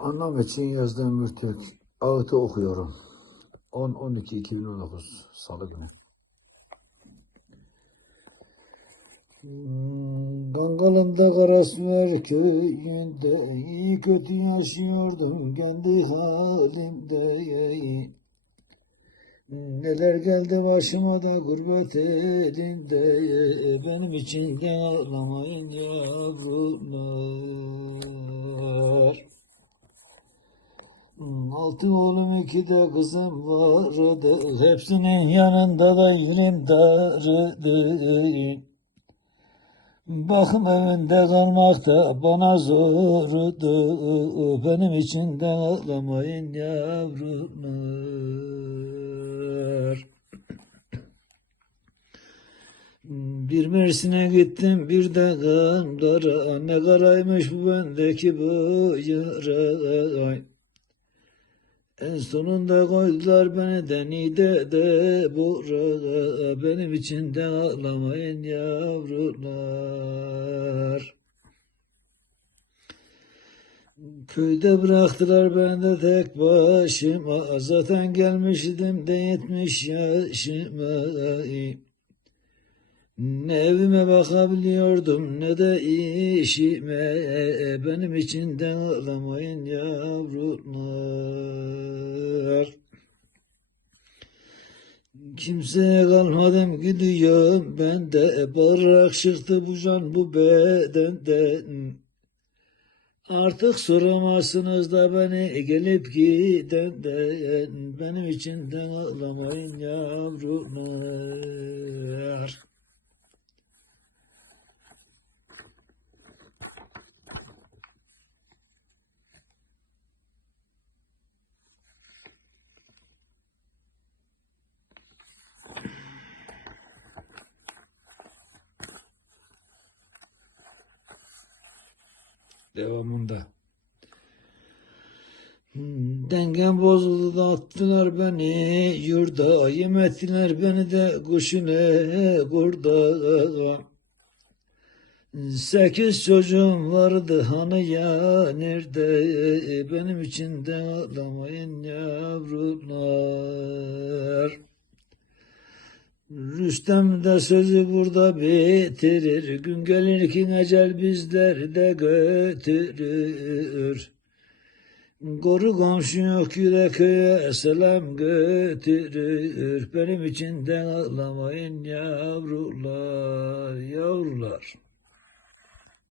Anlam için yazdığım Türk ağıtı okuyorum. 10-12-2019 Salı günü. Dangalında Karasmer köyünde iyi kötü yaşıyordum kendi halimde. Neler geldi başıma da gurbet elinde benim için de ağlamayın yavrular. Altı oğlum iki de kızım vardı. Hepsinin yanında da yerim dardı. Bakım evinde kalmak da bana zordu. Benim için de ağlamayın yavrular. Bir Mersin'e gittim bir de Gamdar'a. Ne karaymış bu bendeki bu yara. En sonunda koydular beni denide de buraya. Benim için de ağlamayın yavrular. Köyde bıraktılar beni de tek başıma. Zaten gelmiştim de yetmiş yaşıma. Ne evime bakabiliyordum ne de işime. Benim için de ağlamayın yavrular. Kimseye kalmadım gidiyorum ben de. Bağırarak çıktı bu can bu bedenden. Artık soramazsınız da beni gelip gidenden. Benim için de ağlamayın yavrular. Devamında. Hmm, Dengem bozuldu da attılar beni yurda, yem ettiler beni de kuşune kurda. Sekiz çocuğum vardı hani ya nerede benim için de ağlamayın yavrular. Rüstem de sözü burada bitirir. Gün gelir ki ecel bizleri de götürür. Koru komşu yok yürek köye selam götürür. Benim için de ağlamayın yavrular, yavrular.